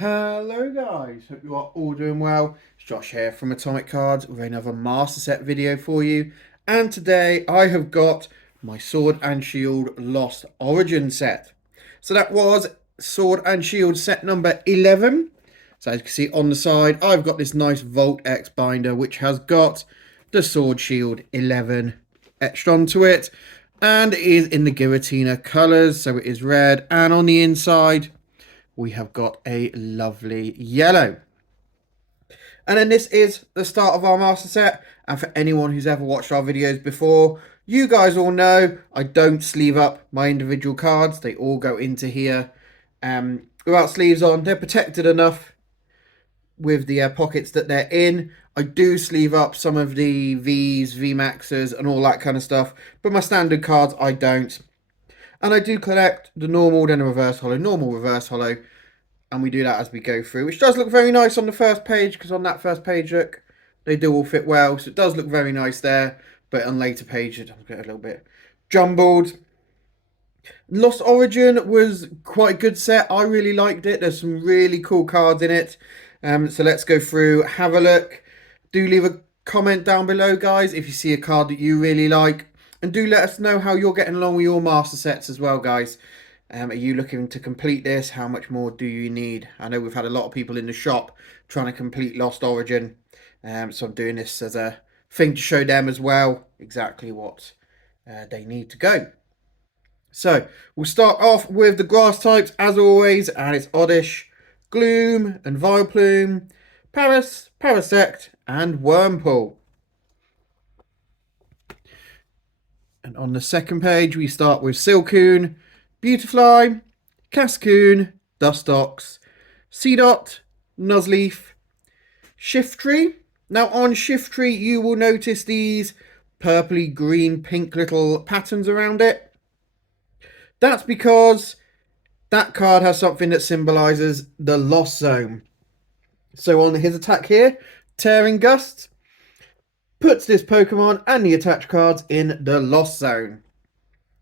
Hello guys, hope you are all doing well. It's Josh here from Atomic Cards with another Master Set video for you. And today I have got my Sword and Shield Lost Origin set. So that was Sword and Shield set number 11. So as you can see on the side, I've got this nice Volt X binder which has got the Sword Shield 11 etched onto it. And it is in the Giratina colours, so it is red. And on the inside, we have got a lovely yellow. And then this is the start of our master set. And for anyone who's ever watched our videos before, you guys all know I don't sleeve up my individual cards. They all go into here without sleeves on. They're protected enough with the pockets that they're in. I do sleeve up some of the Vs, VMAXs and all that kind of stuff. But my standard cards, I don't. And I do collect the normal, then a reverse holo, normal, reverse holo. And we do that as we go through, which does look very nice on the first page, because on that first page, look, they do all fit well. So it does look very nice there. But on later pages, it does get a little bit jumbled. Lost Origin was quite a good set. I really liked it. There's some really cool cards in it. So let's go through, have a look. Do leave a comment down below, guys, if you see a card that you really like. And do let us know how you're getting along with your master sets as well, guys. Are you looking to complete this? How much more do you need? I know we've had a lot of people in the shop trying to complete Lost Origin. So I'm doing this as a thing to show them as well exactly what they need to go. So we'll start off with the grass types as always. And it's Oddish, Gloom and Vileplume, Paris, Parasect and Wurmple. And on the second page, we start with Silcoon, Beautifly, Cascoon, Dustox, Seedot, Nuzleaf, Shiftry. Now on Shiftry, you will notice these purpley, green, pink little patterns around it. That's because that card has something that symbolises the Lost Zone. So on his attack here, Tearing Gust, puts this Pokemon and the attached cards in the Lost Zone.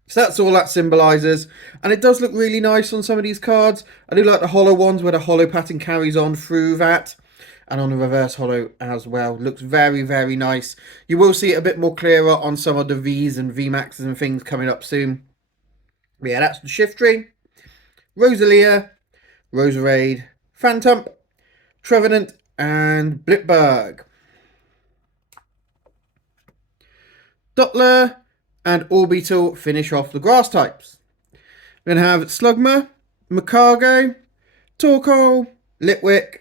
So that's all that symbolises. And it does look really nice on some of these cards. I do like the holo ones where the holo pattern carries on through that. And on the reverse holo as well. Looks very, very nice. You will see it a bit more clearer on some of the Vs and VMAXs and things coming up soon. But yeah, that's the Shiftry, Rosalia, Roserade, Phantump, Trevenant and Blipberg. Dottler and Orbital finish off the grass types. We're going to have Slugma, Macargo, Torkoal, Litwick,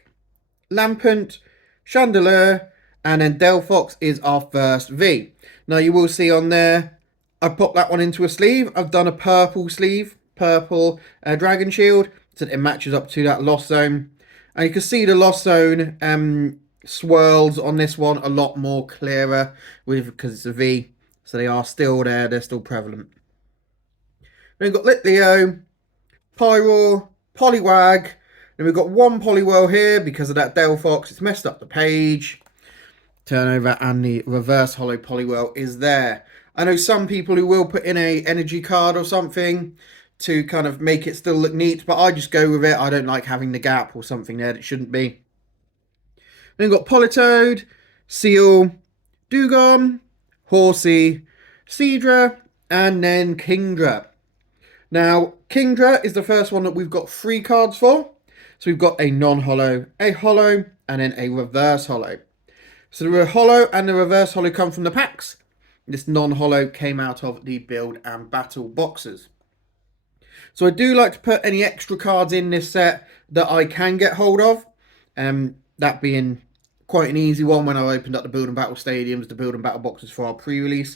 Lampant, Chandelure, and then Delphox is our first V. Now you will see on there, I popped that one into a sleeve. I've done a purple sleeve, purple Dragon Shield, so that it matches up to that Lost Zone. And you can see the Lost Zone swirls on this one a lot more clearer because it's a V. So they are still there, they're still prevalent. Then we've got Litleo, Pyroar, Poliwag. Then we've got one Poliwhirl here because of that Delphox. It's messed up the page. Turnover and the reverse holo Poliwhirl is there. I know some people who will put in a energy card or something to kind of make it still look neat, but I just go with it. I don't like having the gap or something there that shouldn't be. Then we've got Politoed, Seal, Dugong, Horsey, Seadra, and then Kingdra. Now, Kingdra is the first one that we've got 3 cards for. So we've got a non-holo, a holo, and then a reverse holo. So the holo and the reverse holo come from the packs. This non-holo came out of the build and battle boxes. So I do like to put any extra cards in this set that I can get hold of. That being quite an easy one when I opened up the build and battle stadiums, the build and battle boxes for our pre-release.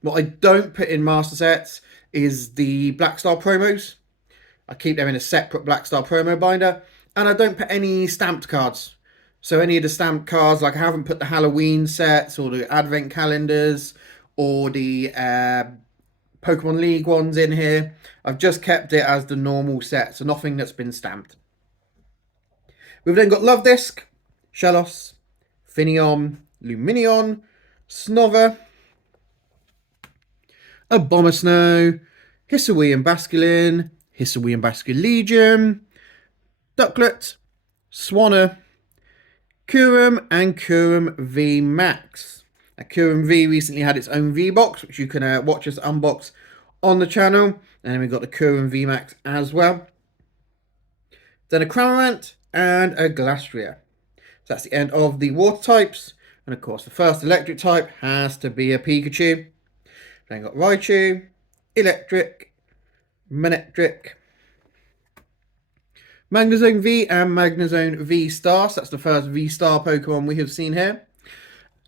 What I don't put in master sets is the Black Star promos. I keep them in a separate Black Star promo binder. And I don't put any stamped cards. So any of the stamped cards, like I haven't put the Halloween sets or the Advent calendars or the Pokemon League ones in here. I've just kept it as the normal set, so nothing that's been stamped. We've then got Love Disc, Shellos, Finneon, Luminion, Snover, Abomasnow, Hisui and Basculin, Hisui and Basculegion, Ducklet, Swanna, Kurum, and Kurum V Max. Now, Kurum V recently had its own V box, which you can watch us unbox on the channel. And then we've got the Kurum V Max as well. Then a Cramorant and a Glastrier. So that's the end of the water types. And of course, the first electric type has to be a Pikachu. Then got Raichu, Electric, Manectric, Magnezone V and Magnezone V Star. So that's the first V Star Pokemon we have seen here.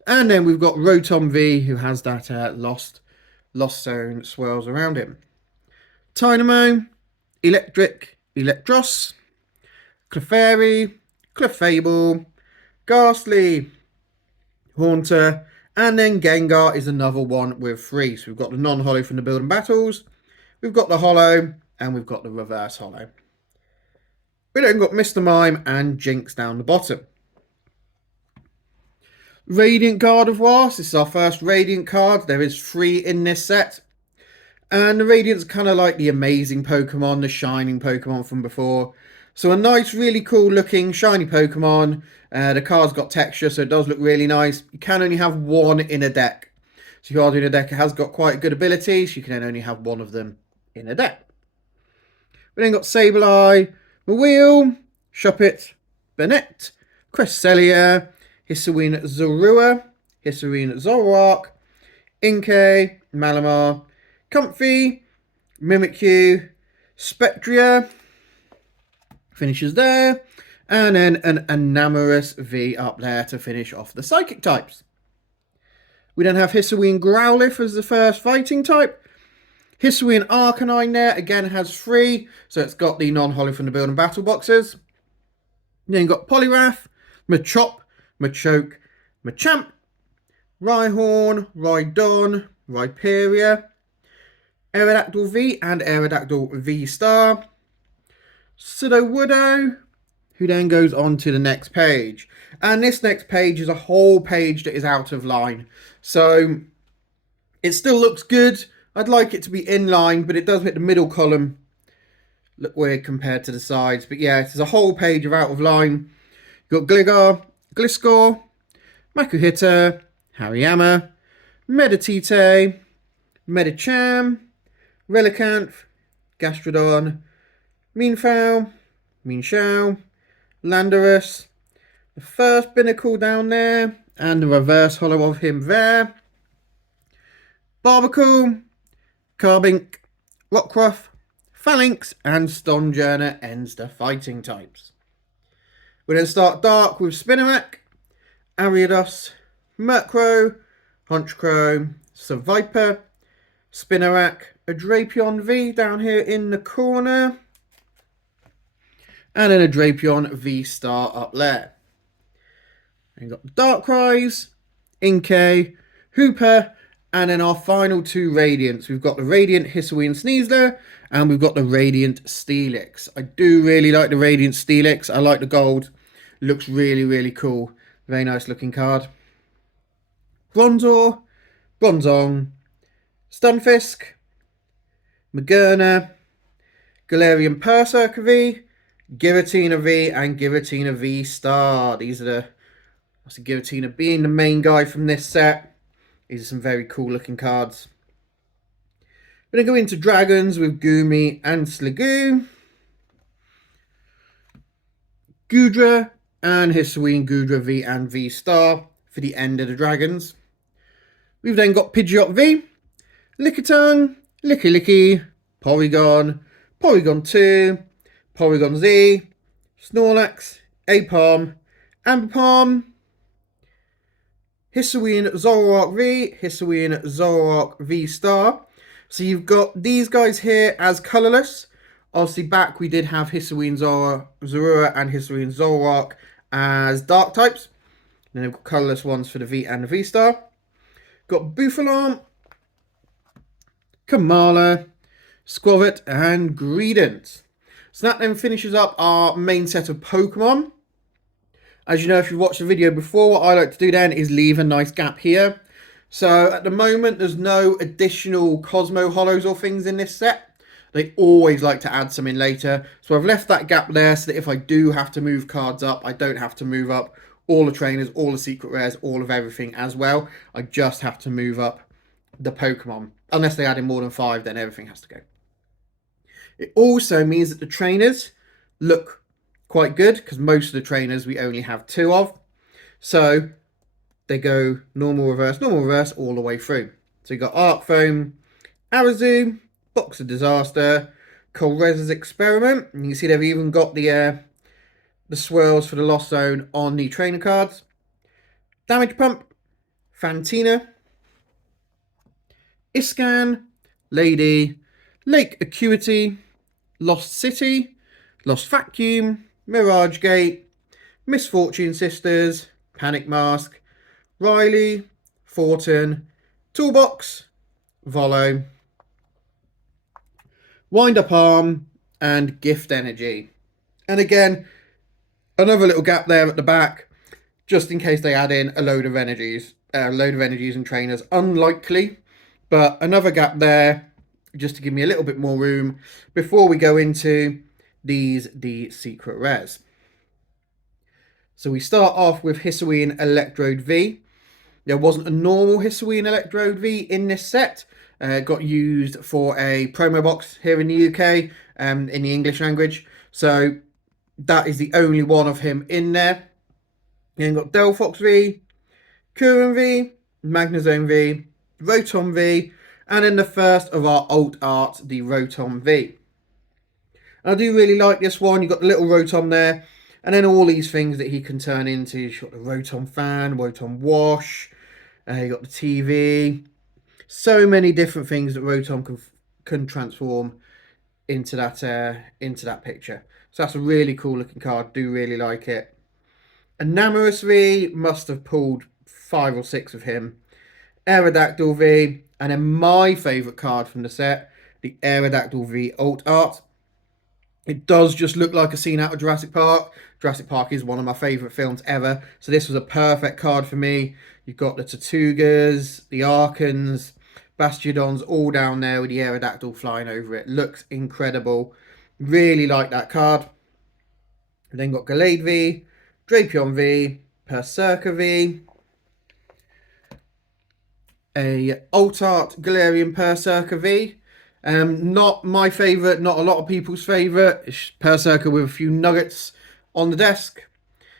And then we've got Rotom V, who has that Lost Zone swirls around him. Tynamo, Electric, Electros, Clefairy, Clefable, Ghastly, Haunter, and then Gengar is another one with 3. So we've got the non-holo from the Build and Battles, we've got the holo, and we've got the reverse holo. We then got Mr. Mime and Jinx down the bottom. Radiant Gardevoir. This is our first Radiant card. There is 3 in this set. And the Radiant's kind of like the amazing Pokemon, the shining Pokemon from before. So a nice, really cool looking shiny Pokemon. The card's got texture, so it does look really nice. You can only have 1 in a deck. So if you are doing a deck, it has got quite good abilities. You can then only have 1 of them in a deck. We then got Sableye, Mawile, Shuppet, Bennett, Cresselia, Hisuian Zorua, Hisuian Zoroark, Inkay, Malamar, Comfey, Mimikyu, Spectria, finishes there, and then an Enamorous V up there to finish off the Psychic types. We then have Hisuian Growlithe as the first fighting type. Hisuian Arcanine there, again has 3, so it's got the non-holo from the Build and Battle boxes. Then you've got Poliwrath, Machop, Machoke, Machamp, Rhyhorn, Rhydon, Rhyperior, Aerodactyl V and Aerodactyl V Star, Sudowoodo, who then goes on to the next page. And this next page is a whole page that is out of line. So it still looks good. I'd like it to be in line, but it does make the middle column look weird compared to the sides. But yeah, it's a whole page of out of line. You've got Gligar, Gliscor, Makuhita, Hariyama, Meditite, Medicham, Relicanth, Gastrodon, Meanfowl, Meanshao, Landorus, the first Binnacle down there, and the reverse holo of him there. Barbacle, Carbink, Rockruff, Phalanx, and Stonjourner ends the fighting types. We then start dark with Spinarak, Ariados, Murkrow, Honchkrow, Seviper, Spinarak, a Drapion V down here in the corner, and then a Drapion V Star up there. Then got Darkrai's, Inkay, Hooper, and then our final 2 Radiants. We've got the Radiant Hisuian Sneasler, and we've got the Radiant Steelix. I do really like the Radiant Steelix. I like the gold. Looks really, really cool. Very nice looking card. Bronzor, Bronzong, Stunfisk, Magerna, Galarian Berserker V, Giratina V, and Giratina V Star. These are the, obviously Giratina being the main guy from this set. These are some very cool looking cards. We're going to go into Dragons with Goomy and Sliggoo, Goodra, and Hisuian Goodra V and V Star for the end of the Dragons. We've then got Pidgeot V, Lickitung, Licky, Porygon, Porygon 2, Porygon Z, Snorlax, Apom, Ambipom, Hisuian Zoroark V, Hisuian Zoroark V Star. So you've got these guys here as colourless. Obviously back we did have Hisuian Zorua and Hisuian Zoroark as dark types. And then we've got colourless ones for the V and the V Star. Got Bouffalant, Kamala, Squavit, and Greedent. So that then finishes up our main set of Pokemon. As you know, if you watched the video before, what I like to do then is leave a nice gap here. So at the moment, there's no additional Cosmo Holos or things in this set. They always like to add some in later. So I've left that gap there so that if I do have to move cards up, I don't have to move up all the trainers, all the secret rares, all of everything as well. I just have to move up the Pokemon. Unless they add in more than 5, then everything has to go. It also means that the trainers look quite good because most of the trainers we only have 2 of. So they go normal, reverse all the way through. So you got Arc Foam, Arazu, Box of Disaster, Colreza's Experiment. And you can see they've even got the swirls for the Lost Zone on the trainer cards. Damage Pump, Fantina, Iscan, Lady, Lake Acuity, Lost City, Lost Vacuum, Mirage Gate, Misfortune Sisters, Panic Mask, Riley, Fortin, Toolbox, Volo, Wind Up Arm, and Gift Energy. And again, another little gap there at the back, just in case they add in a load of energies and trainers. Unlikely, but another gap there, just to give me a little bit more room before we go into the secret rares. So we start off with Hisuian Electrode V. There wasn't a normal Hisuian Electrode V in this set. Got used for a promo box here in the UK in the English language. So that is the only one of him in there. Then got Delphox V, Kurin V, Magnezone V, Rotom V, and then the first of our alt art, the Rotom V. I do really like this one. You've got the little Rotom there, and then all these things that he can turn into. You've got the Rotom Fan, Rotom Wash, you got the TV. So many different things that Rotom can transform into that picture. So that's a really cool looking card. Do really like it. Enamorous V, must have pulled 5 or 6 of him. Aerodactyl V, and then my favourite card from the set, the Aerodactyl V alt art. It does just look like a scene out of Jurassic Park. Jurassic Park is one of my favourite films ever, so this was a perfect card for me. You've got the Tortugas, the Archons, Bastiodons all down there with the Aerodactyl flying over it. Looks incredible. Really like that card. We've then got Gallade V, Drapion V, Berserker V, a alt art Galarian Berserker V. Not my favourite, not a lot of people's favourite. It's Berserker with a few nuggets on the desk.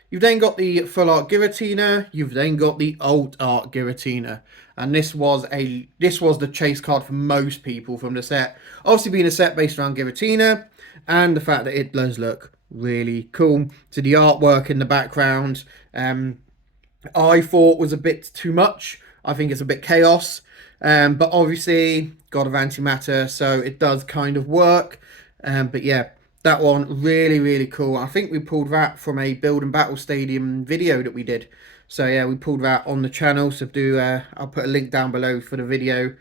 You've then got the full art Giratina. You've then got the alt art Giratina. And this was the chase card for most people from the set. Obviously being a set based around Giratina, and the fact that it does look really cool. So the artwork in the background, I thought was a bit too much. I think it's a bit chaos. But obviously, God of Antimatter, so it does kind of work. But yeah, that one, really, really cool. I think we pulled that from a Build and Battle Stadium video that we did. So yeah, we pulled that on the channel. So I'll put a link down below for the video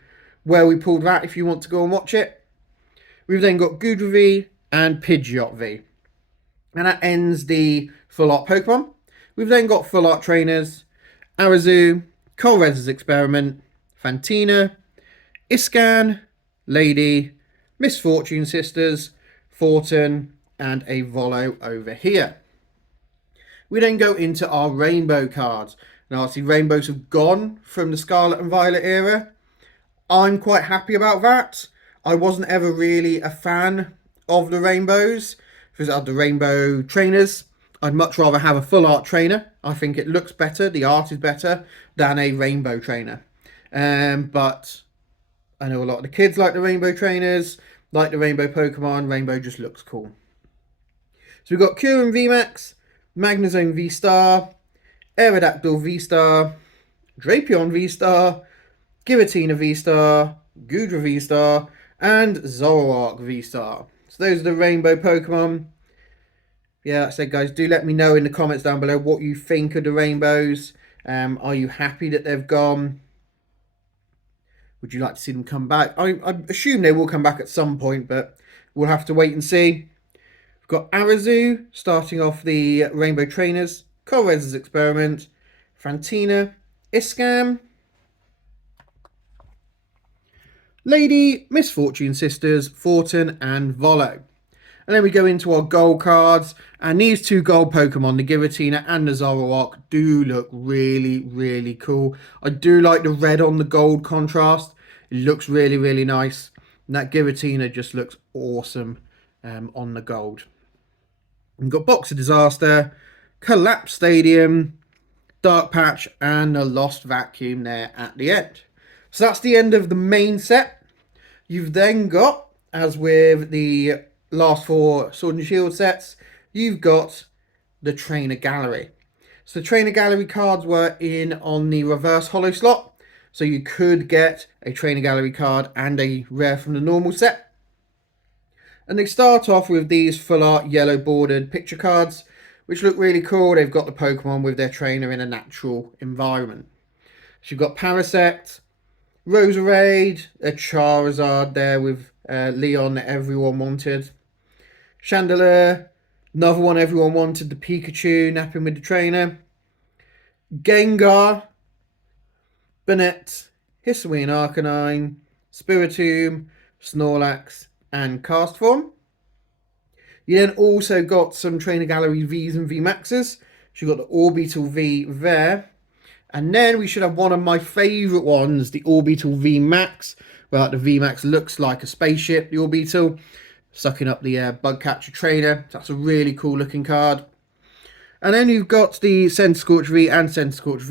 where we pulled that if you want to go and watch it. We've then got Gudra V and Pidgeot V. And that ends the full art Pokemon. We've then got full art trainers, Arazu, Colreza's Experiment, Fantina, Iscan, Lady, Misfortune Sisters, Fortin, and a Volo over here. We then go into our rainbow cards. Now, obviously, rainbows have gone from the Scarlet and Violet era. I'm quite happy about that. I wasn't ever really a fan of the rainbows, of the rainbow trainers. I'd much rather have a full art trainer. I think it looks better, the art is better, than a rainbow trainer. But I know a lot of the kids like the rainbow trainers, like the rainbow Pokemon. Rainbow just looks cool. So we've got Kurin VMAX, Magnezone V-Star, Aerodactyl V-Star, Drapion V-Star, Giratina V-Star, Gudra V-Star, and Zoroark V-Star. So those are the rainbow Pokemon. Yeah, like I said, guys, do let me know in the comments down below what you think of the rainbows. Are you happy that they've gone? Would you like to see them come back? I assume they will come back at some point, but we'll have to wait and see. We've got Arazu starting off the Rainbow Trainers, Colreza's Experiment, Fantina, Iscam, Lady, Misfortune Sisters, Fortin, and Volo. And then we go into our gold cards, and these two gold Pokemon, the Giratina and the Zoroark, do look really, really cool. I do like the red on the gold contrast. It looks really, really nice. And that Giratina just looks awesome on the gold. We've got Box of Disaster, Collapse Stadium, Dark Patch, and a Lost Vacuum there at the end. So that's the end of the main set. You've then got, as with the last 4 Sword and Shield sets, you've got the Trainer Gallery. So the Trainer Gallery cards were in on the reverse holo slot. So you could get a Trainer Gallery card and a rare from the normal set. And they start off with these full art yellow bordered picture cards, which look really cool. They've got the Pokemon with their trainer in a natural environment. So you've got Parasect, Roserade, a Charizard there with Leon that everyone wanted. Chandelure, another one everyone wanted, the Pikachu napping with the trainer. Gengar, Banette, Hisuian Arcanine, Spiritomb, Snorlax, and Castform. You then also got some Trainer Gallery Vs and VMAXs. So you've got the Orbital V there. And then we should have one of my favourite ones, the Orbital VMAX. Well, the VMAX looks like a spaceship, the Orbital, sucking up the Bug Catcher Trainer. So that's a really cool looking card. And then you've got the Centiskorch V and Centiskorch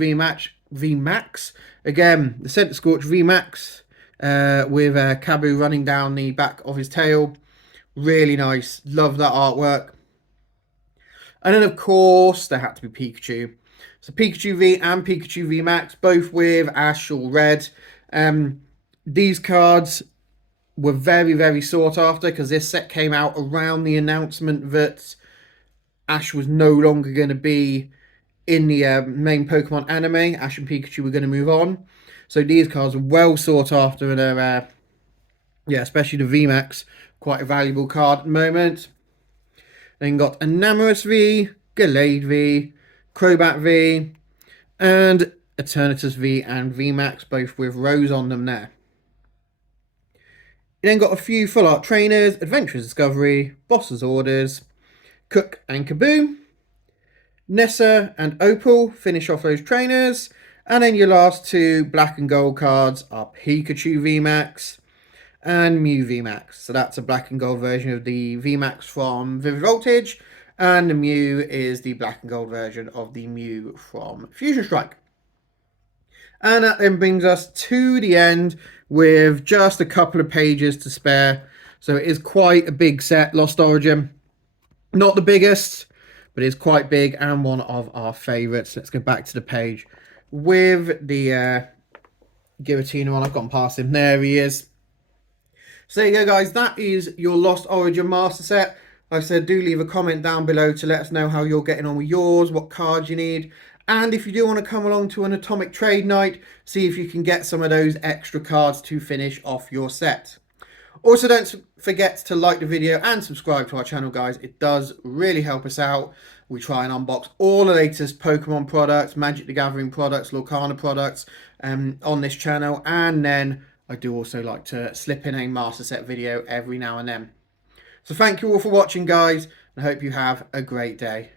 VMAX. Again, the Centiskorch VMAX with Kabu running down the back of his tail. Really nice. Love that artwork. And then, of course, there had to be Pikachu. So Pikachu V and Pikachu V Max, both with Ash or Red. These cards were very, very sought after because this set came out around the announcement that Ash was no longer going to be in the main Pokemon anime. Ash and Pikachu were going to move on. So these cards are well sought after and are, yeah, especially the V Max, quite a valuable card at the moment. Then got Enamorus V, Gallade V, Crobat V, and Eternatus V and VMAX, both with Rose on them there. You then got a few full art trainers, Adventurous Discovery, Boss's Orders, Cook and Kaboom, Nessa and Opal finish off those trainers, and then your last 2 black and gold cards are Pikachu VMAX and Mew VMAX. So that's a black and gold version of the VMAX from Vivid Voltage, and the Mew is the black and gold version of the Mew from Fusion Strike. And that then brings us to the end with just a couple of pages to spare. So it is quite a big set, Lost Origin. Not the biggest, but it's quite big and one of our favourites. Let's go back to the page with the Giratina on. I've gone past him. There he is. So there you go, guys. That is your Lost Origin Master Set. Like I said, do leave a comment down below to let us know how you're getting on with yours, what cards you need. And if you do want to come along to an Atomic Trade Night, see if you can get some of those extra cards to finish off your set. Also, don't forget to like the video and subscribe to our channel, guys. It does really help us out. We try and unbox all the latest Pokemon products, Magic the Gathering products, Lorcana products on this channel. And then I do also like to slip in a Master Set video every now and then. So thank you all for watching, guys, and I hope you have a great day.